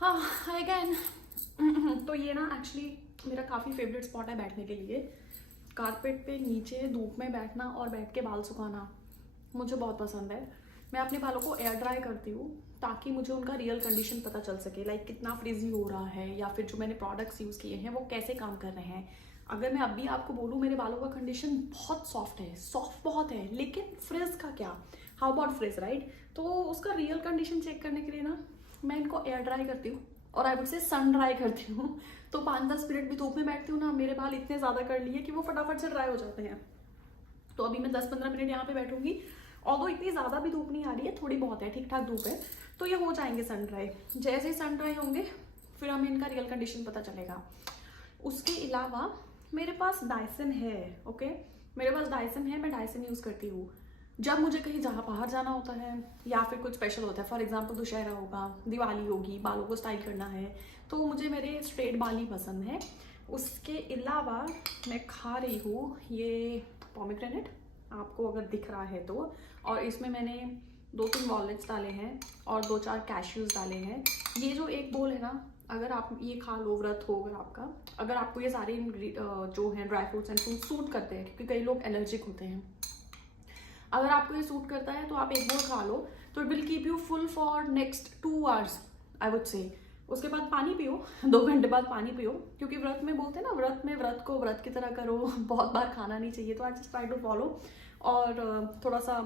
हाँ, हाय अगेन। तो ये ना एक्चुअली मेरा काफ़ी फेवरेट स्पॉट है बैठने के लिए। कारपेट पे नीचे धूप में बैठना और बैठ के बाल सुखाना मुझे बहुत पसंद है। मैं अपने बालों को एयर ड्राई करती हूँ ताकि मुझे उनका रियल कंडीशन पता चल सके, लाइक कितना फ्रिजी हो रहा है या फिर जो मैंने प्रोडक्ट्स यूज़ किए हैं वो कैसे काम कर रहे हैं। अगर मैं अभी आपको बोलूँ मेरे बालों का कंडीशन बहुत सॉफ्ट है, सॉफ्ट बहुत है, लेकिन फ्रिज का क्या, हाउ अबाउट फ्रिज, राइट? तो उसका रियल कंडीशन चेक करने के लिए ना मैं इनको एयर ड्राई करती हूँ और I would say sun dry करती हूँ। तो 5-10 मिनट भी धूप में बैठती हूँ ना, मेरे बाल इतने ज़्यादा कर लिए कि वो फटाफट से ड्राई हो जाते हैं। तो अभी मैं 10-15 मिनट यहाँ पे बैठूंगी, और इतनी ज़्यादा भी धूप नहीं आ रही है, थोड़ी बहुत है, ठीक ठाक धूप है, तो ये हो जाएंगे सन ड्राई। जैसे ही सन ड्राई होंगे फिर हमें इनका रियल कंडीशन पता चलेगा। उसके अलावा मेरे पास डायसन है, ओके, मेरे पास डायसन है, मैं डायसन यूज़ करती हूँ जब मुझे कहीं जहाँ बाहर जाना होता है या फिर कुछ स्पेशल होता है। फॉर एग्जाम्पल दुशहरा होगा, दिवाली होगी, बालों को स्टाइल करना है, तो मुझे मेरे स्ट्रेट बाल ही पसंद है। उसके अलावा मैं खा रही हूँ ये पोमेग्रेनेट, आपको अगर दिख रहा है तो, और इसमें मैंने 2-3 वॉलनट्स डाले हैं और 2-4 कैश्यूज डाले हैं। ये जो एक बोल है ना, अगर आप ये खा लो, व्रत हो अगर आपका, अगर आपको ये सारे जो हैं dry fruits and fruits suit करते हैं, क्योंकि कई लोग एलर्जिक होते हैं, अगर आपको ये सूट करता है तो आप एक बोल खा लो, तो it will keep you full for next 2 hours I would say. उसके बाद पानी पियो, 2 घंटे बाद पानी पियो, क्योंकि व्रत में बोलते हैं ना, व्रत में व्रत को व्रत की तरह करो, बहुत बार खाना नहीं चाहिए। तो I just try to follow, और थोड़ा सा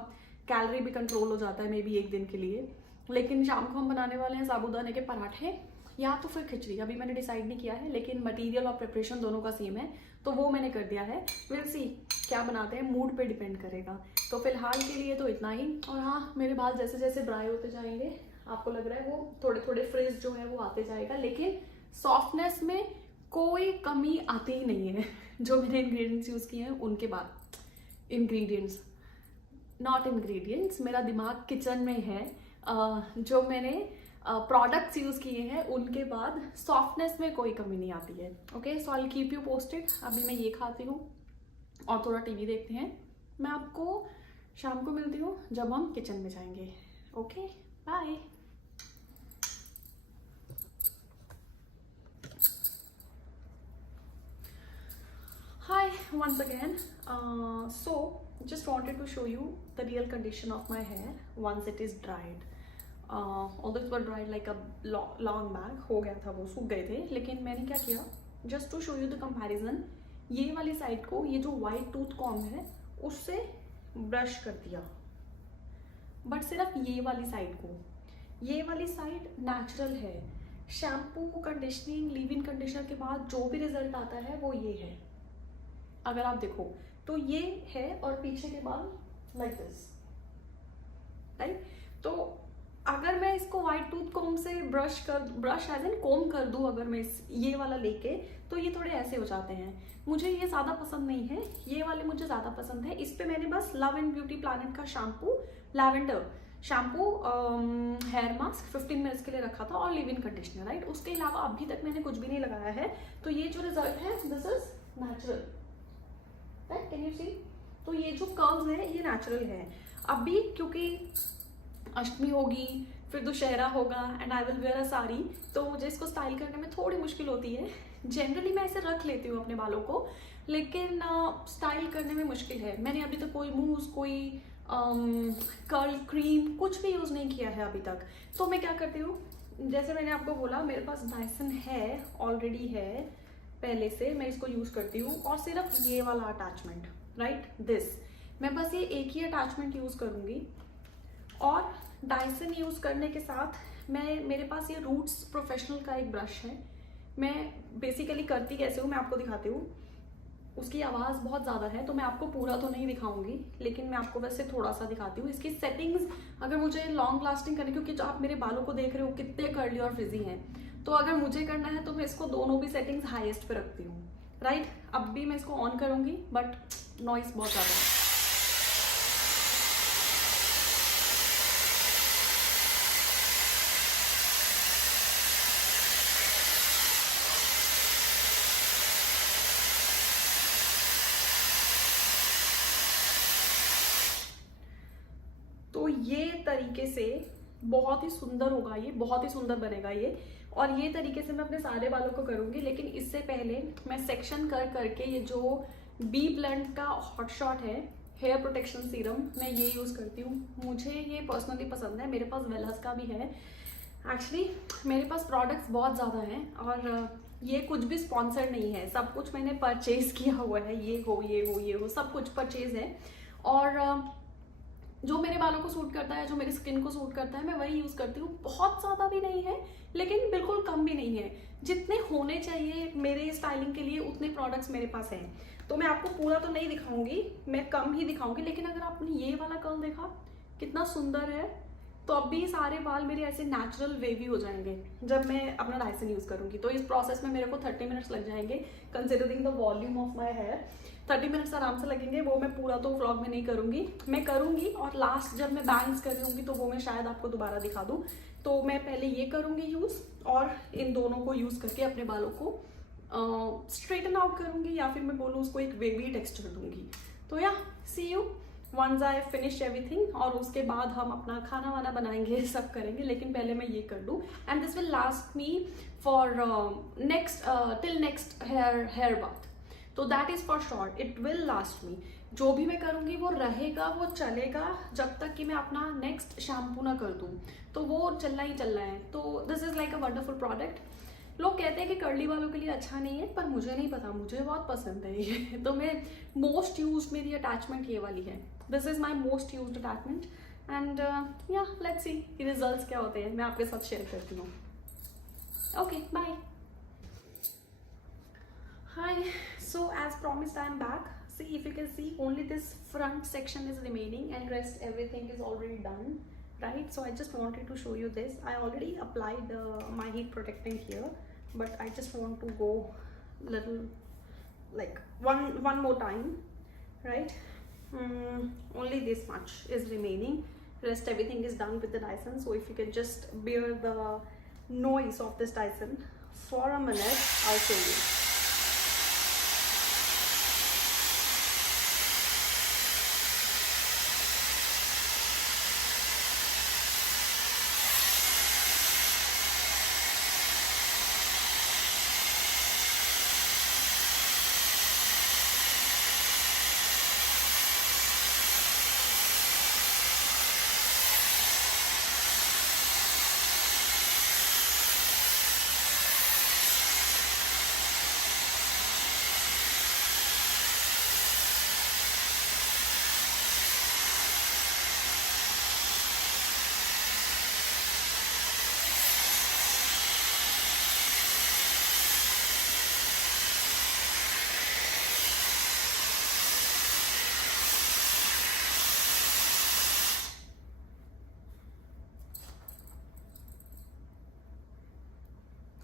कैलोरी भी कंट्रोल हो जाता है मे बी एक दिन के लिए। लेकिन शाम को हम बनाने वाले हैं साबूदाने के पराठे या तो फिर खिचड़ी, अभी मैंने डिसाइड नहीं किया है, लेकिन मटेरियल और प्रिपरेशन दोनों का सेम है, तो वो मैंने कर दिया है। विल सी क्या बनाते हैं, मूड पे डिपेंड करेगा। तो फिलहाल के लिए तो इतना ही। और हाँ, मेरे बाल जैसे जैसे ड्राई होते जाएंगे आपको लग रहा है वो थोड़े थोड़े फ्रिज जो है वो आते जाएगा, लेकिन सॉफ्टनेस में कोई कमी आती ही नहीं है। जो मैंने इंग्रेडिएंट्स यूज़ किए हैं उनके बाद, इंग्रेडिएंट्स नॉट इंग्रेडिएंट्स, मेरा दिमाग किचन में है, जो मैंने प्रोडक्ट्स यूज़ किए हैं उनके बाद सॉफ्टनेस में कोई कमी नहीं आती है। Okay, so I keep you posted. अभी मैं ये खाती हूँ और थोड़ा टीवी देखते हैं। मैं आपको शाम को मिलती हूँ जब हम किचन में जाएंगे। Okay, bye. Hi once again. So just wanted to show you the real condition of my hair once it is dried. Although it was dried like a long back, हो गया था, वो सूख गए थे, लेकिन मैंने क्या किया, just to show you the comparison, ये वाली साइड को, ये जो वाइट टूथ कॉम्ब है उससे ब्रश कर दिया, बट सिर्फ ये वाली साइड को। ये वाली साइड नेचुरल है। Shampoo, conditioning, leave in conditioner के बाद जो भी रिजल्ट आता है वो ये है। अगर आप देखो तो ये है, और पीछे के बाल लाइक दिस, राइट? तो अगर मैं इसको वाइट टूथ कॉम्ब से ब्रश एज एन कॉम्ब कर दूं, अगर मैं ये वाला लेके, तो ये थोड़े ऐसे हो जाते हैं। मुझे ये ज़्यादा पसंद नहीं है, ये वाले मुझे ज़्यादा पसंद है। इस पे मैंने बस लव एंड ब्यूटी प्लानेट का shampoo, lavender shampoo, hair mask 15 minutes के लिए रखा था, और लिव इन कंडीशनर, राइट? उसके अलावा अभी तक मैंने कुछ भी नहीं लगाया है। तो ये जो रिजल्ट है, this is natural, right? Can you see? तो ये जो कर्व्स है ये नेचुरल है। अभी क्योंकि अष्टमी होगी, फिर दुशहरा होगा एंड आई विल वेयर अ साड़ी, तो मुझे इसको स्टाइल करने में थोड़ी मुश्किल होती है। जनरली मैं ऐसे रख लेती हूँ अपने बालों को, लेकिन स्टाइल करने में मुश्किल है। मैंने अभी तक कोई मूव्स, कोई कर्ल क्रीम कुछ भी यूज़ नहीं किया है अभी तक। तो मैं क्या करती हूँ, जैसे मैंने आपको बोला, मेरे पास डायसन है, ऑलरेडी है पहले से, मैं इसको यूज़ करती हूँ, और सिर्फ ये वाला अटैचमेंट, राइट, दिस, मैं बस ये एक ही अटैचमेंट यूज़ करूँगी। और डायसन यूज़ करने के साथ मेरे पास ये रूट्स प्रोफेशनल का एक ब्रश है। मैं बेसिकली करती कैसे हूँ मैं आपको दिखाती हूँ। उसकी आवाज़ बहुत ज़्यादा है तो मैं आपको पूरा तो नहीं दिखाऊंगी, लेकिन मैं आपको वैसे थोड़ा सा दिखाती हूँ। इसकी सेटिंग्स अगर मुझे लॉन्ग लास्टिंग करनी, क्योंकि जो आप मेरे बालों को देख रहे हो कितने कर्ली और फ्रिजी हैं, तो अगर मुझे करना है तो मैं इसको दोनों भी सेटिंग्स हाईएस्ट पे रखती हूँ, राइट? अब भी मैं इसको ऑन करूँगी, बट नॉइस बहुत ज़्यादा है। तो ये तरीके से बहुत ही सुंदर होगा ये, बहुत ही सुंदर बनेगा ये। और ये तरीके से मैं अपने सारे बालों को करूंगी, लेकिन इससे पहले मैं सेक्शन कर करके ये जो बी ब्लेंड का हॉट शॉट है हेयर प्रोटेक्शन सीरम, मैं ये यूज़ करती हूँ। मुझे ये पर्सनली पसंद है, मेरे पास वेलहस का भी है। एक्चुअली मेरे पास प्रोडक्ट्स बहुत ज़्यादा हैं और ये कुछ भी स्पॉन्सर्ड नहीं है, सब कुछ मैंने परचेज किया हुआ है। ये हो सब कुछ परचेज है। और जो मेरे बालों को सूट करता है, जो मेरी स्किन को सूट करता है, मैं वही यूज़ करती हूँ। बहुत ज़्यादा भी नहीं है लेकिन बिल्कुल कम भी नहीं है। जितने होने चाहिए मेरे स्टाइलिंग के लिए उतने प्रोडक्ट्स मेरे पास हैं। तो मैं आपको पूरा तो नहीं दिखाऊंगी, मैं कम ही दिखाऊंगी। लेकिन अगर आपने ये वाला कर्ल देखा कितना सुंदर है, तो अब भी सारे बाल मेरे ऐसे नेचुरल वेवी हो जाएंगे जब मैं अपना डायसन यूज़ करूँगी। तो इस प्रोसेस में मेरे को 30 मिनट्स लग जाएंगे, considering the volume of my hair. 30 minutes आराम से लगेंगे। वो मैं पूरा तो व्लॉग में नहीं करूँगी, मैं करूँगी और लास्ट जब मैं बैंग्स कर रही होंगी तो वो मैं शायद आपको दोबारा दिखा दूँ। तो मैं पहले ये करूँगी यूज़ और इन दोनों को यूज़ करके अपने बालों को स्ट्रेटन आउट करूँगी, या फिर मैं बोलूँ उसको एक वेवी टेक्सचर दूँगी। तो yeah see you once I finish everything. और उसके बाद हम अपना खाना वाना बनाएंगे, सब करेंगे। लेकिन पहले मैं ये कर दूँ and this will last me for next till next hair bath. तो that is for sure, it will last me. जो भी मैं करूँगी वो रहेगा, वो चलेगा जब तक कि मैं अपना नेक्स्ट शैम्पू ना कर दूँ। तो वो चलना ही चलना है। तो this is like a wonderful product. लोग कहते हैं कि कर्ली वालों के लिए अच्छा नहीं है, पर मुझे नहीं पता, मुझे बहुत पसंद है ये। तो मैं मोस्ट यूज्ड मेरी अटैचमेंट ये वाली है। This is my most used attachment and yeah let's see results क्या होते हैं, मैं आपके साथ शेयर करती हूँ। Okay bye. Hi, so as promised I am back. See, if you can see, only this front section is remaining and rest everything is already done, right? So I just wanted to show you this. I already applied my heat protectant here, but I just want to go little like one more time, right? Only this much is remaining. Rest everything is done with the Dyson. So if you can just bear the noise of this Dyson for a minute, I'll show you.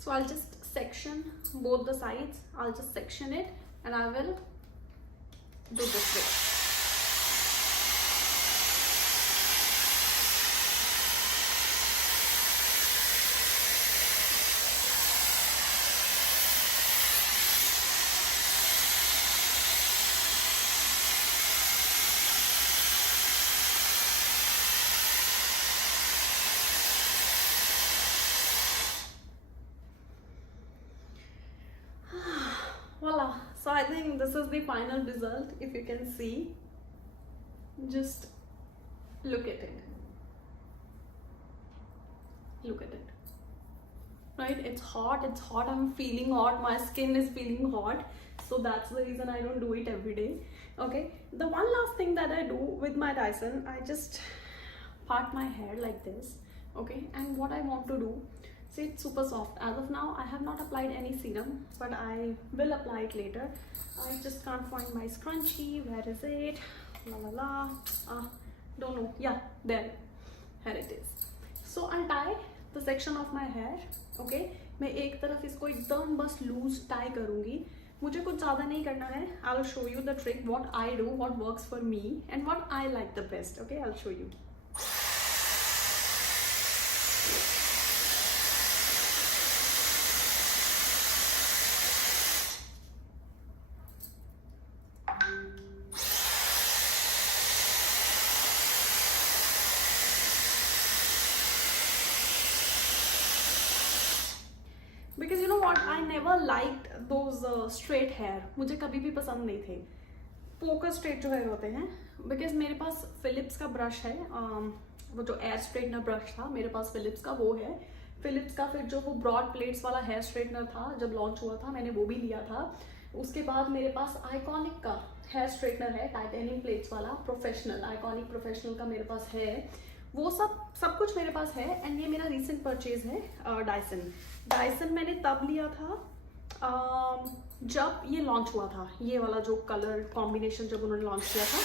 So I'll just section both the sides. I'll just section it and I will do this way. Voila. So I think this is the final result. If you can see, just look at it. Look at it. Right? It's hot. It's hot. I'm feeling hot. My skin is feeling hot. So that's the reason I don't do it every day. Okay. The one last thing that I do with my Dyson, I just part my hair like this. Okay. And what I want to do, see, it's super soft. As of now, I have not applied any serum, but I will apply it later. I just can't find my scrunchie. Where is it? La la la. Don't know. Yeah, there. Here it is. So I'll tie the section of my hair. Okay. मैं एक तरफ इसको एकदम बस loose tie करूँगी. मुझे कुछ ज़्यादा नहीं करना है. I'll show you the trick, what I do, what works for me, and what I like the best. Okay, I'll show you. Because you know what, I never like those straight hair, मुझे कभी भी पसंद नहीं थे focus straight जो hair होते हैं। Because मेरे पास फिलिप्स का ब्रश है, वो जो एयर स्ट्रेटनर ब्रश था मेरे पास फिलिप्स का वो है। फिलिप्स का फिर जो वो ब्रॉड प्लेट्स वाला हेयर स्ट्रेटनर था जब लॉन्च हुआ था मैंने वो भी लिया था। उसके बाद मेरे पास आइकॉनिक का हेयर स्ट्रेटनर है, टाइटेनियम प्लेट्स वाला, प्रोफेशनल, आइकॉनिक प्रोफेशनल का मेरे पास है। वो सब कुछ मेरे पास है। एंड ये मेरा रिसेंट परचेज है डायसन। डायसन मैंने तब लिया था जब ये लॉन्च हुआ था, ये वाला जो कलर कॉम्बिनेशन जब उन्होंने लॉन्च किया था।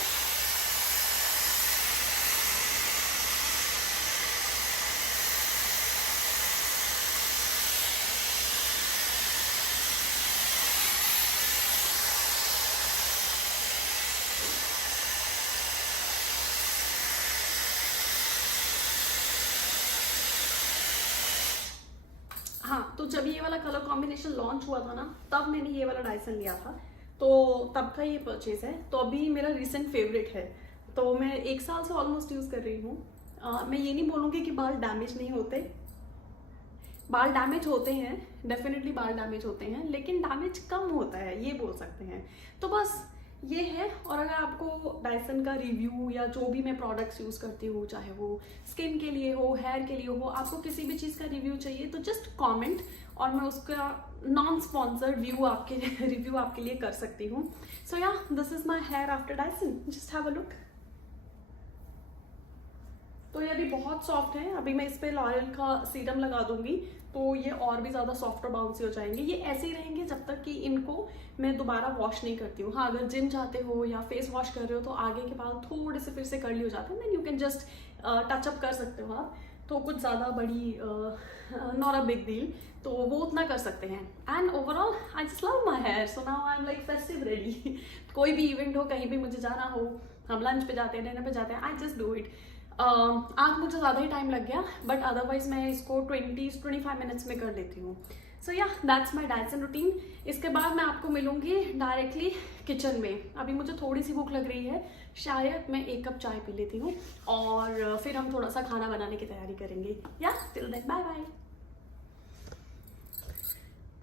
हाँ, तो जब ये वाला कलर कॉम्बिनेशन लॉन्च हुआ था ना तब मैंने ये वाला डायसन लिया था, तो तब का ये परचेज है। तो अभी मेरा रिसेंट फेवरेट है, तो मैं 1 साल से ऑलमोस्ट यूज कर रही हूँ। मैं ये नहीं बोलूँगी कि बाल डैमेज नहीं होते, बाल डैमेज होते हैं, डेफिनेटली बाल डैमेज होते हैं, लेकिन डैमेज कम होता है ये बोल सकते हैं। तो बस ये है। और अगर आपको डायसन का रिव्यू या जो भी मैं प्रोडक्ट्स यूज़ करती हूँ, चाहे वो स्किन के लिए हो, हेयर के लिए हो, आपको किसी भी चीज़ का रिव्यू चाहिए तो जस्ट कमेंट और मैं उसका नॉन स्पॉन्सर्ड रिव्यू आपके लिए कर सकती हूँ। So yeah, this is my hair after Dyson, just have a look. तो ये अभी बहुत सॉफ्ट है, अभी मैं इस पे लॉरियल का सीरम लगा दूंगी तो ये और भी ज़्यादा सॉफ्ट और बाउंसी हो जाएंगे। ये ऐसे ही रहेंगे जब तक कि इनको मैं दोबारा वॉश नहीं करती हूँ। हाँ, अगर जिम जाते हो या फेस वॉश कर रहे हो तो आगे के बाल थोड़े से फिर से कर्ली हो जाते हैं, then you can just touch up कर सकते हो आप। तो कुछ ज़्यादा बड़ी नॉट अ बिग डील, तो वो उतना कर सकते हैं। And overall I just love my hair, so now I am like festive ready. कोई भी इवेंट हो, कहीं भी मुझे जाना हो, हम लंच पे जाते हैं, डिनर पे जाते हैं, आई जस्ट डू इट। आज मुझे ज़्यादा ही टाइम लग गया, बट अदरवाइज मैं इसको 20-25 मिनट्स में कर लेती हूँ। सो या, दैट्स माई डायसन रूटीन। इसके बाद मैं आपको मिलूंगी डायरेक्टली किचन में। अभी मुझे थोड़ी सी भूख लग रही है, शायद मैं 1 कप चाय पी लेती हूँ और फिर हम थोड़ा सा खाना बनाने की तैयारी करेंगे। या, टिल देन बाय बाय।